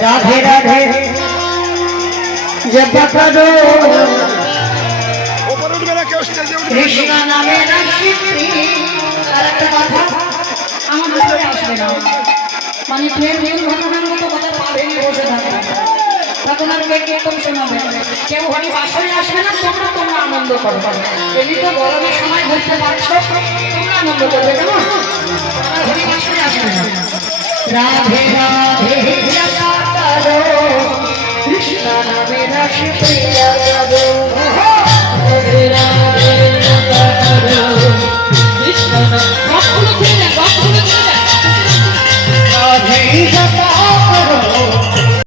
राधे राधे जब करो कृष्ण नामे মানে প্রেম ঘটনার মতো কথা পাবেন বসে থাকে তখন আর কে কম শোনাবে কেউ হরি বাসরে আসবে না তোমরা আনন্দ করো এমনি তো গরমের সময় বুঝতে পারছো তোমরা আনন্দ করবে কেমন হরি বাসরে আসবে না রাধে রাধে कृष्ण नामे